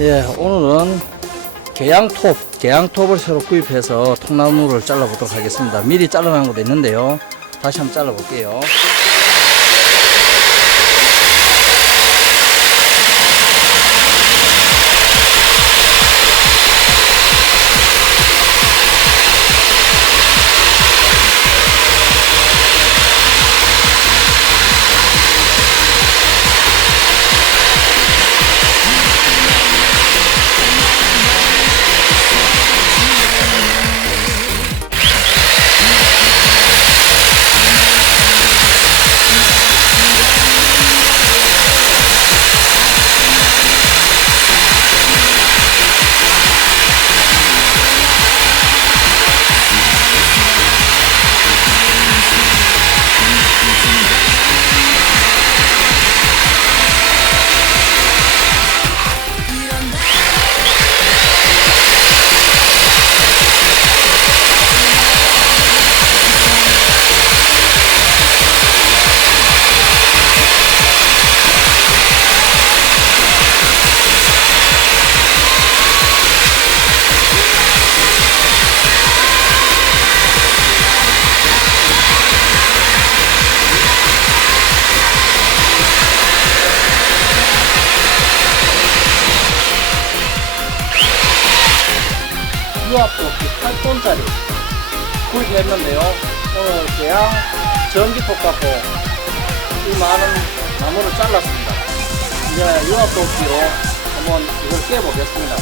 예, 오늘은 계양톱을 새로 구입해서 통나무를 잘라보도록 하겠습니다. 미리 잘라놓은 것도 있는데요. 다시 한번 잘라볼게요. 유압도끼 8톤짜리 구입했는데요. 오늘 계양 전기톱 갖고 이 많은 나무를 잘랐습니다. 이제 유압도끼로 한번 이걸 깨보겠습니다.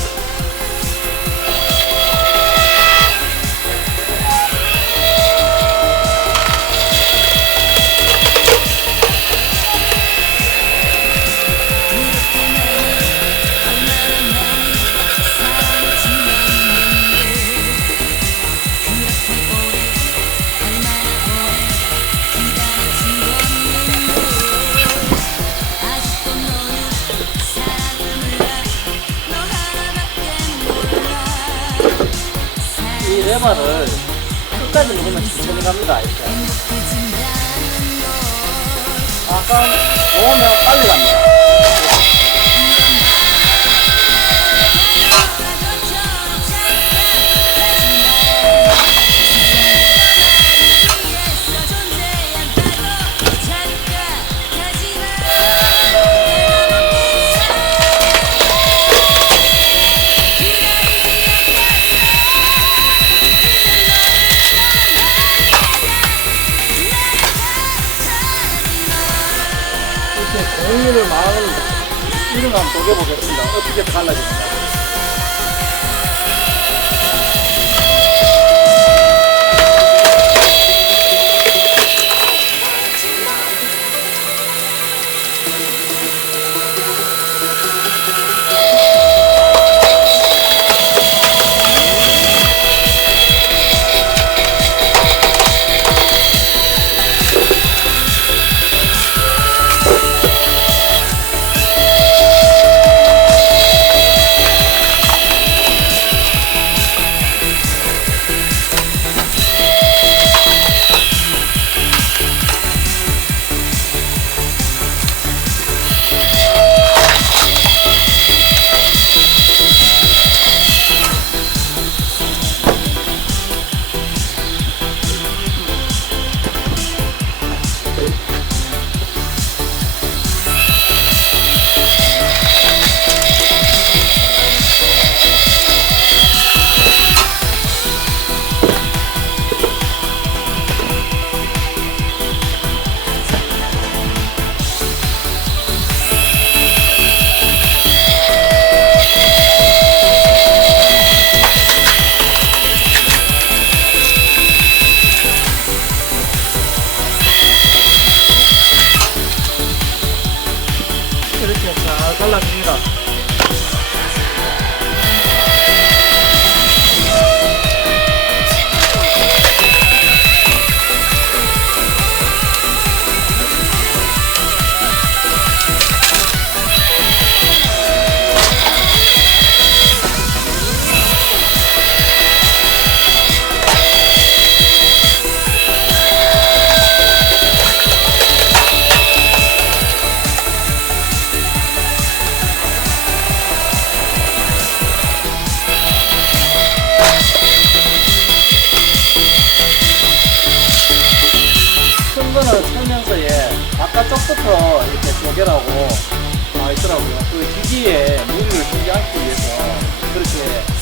이 레버를 끝까지 누르면 천천히 갑니다. 이렇게. 아까 놓으면 빨리 갑니다. 공유를 막는 이런 거 한번 녹여보겠습니다. 어떻게 갈라집니다. 바깥쪽부터 이렇게 쪼개라고 나와 있더라고요. 그 기기에 무리를 주지 않기 위해서 그렇게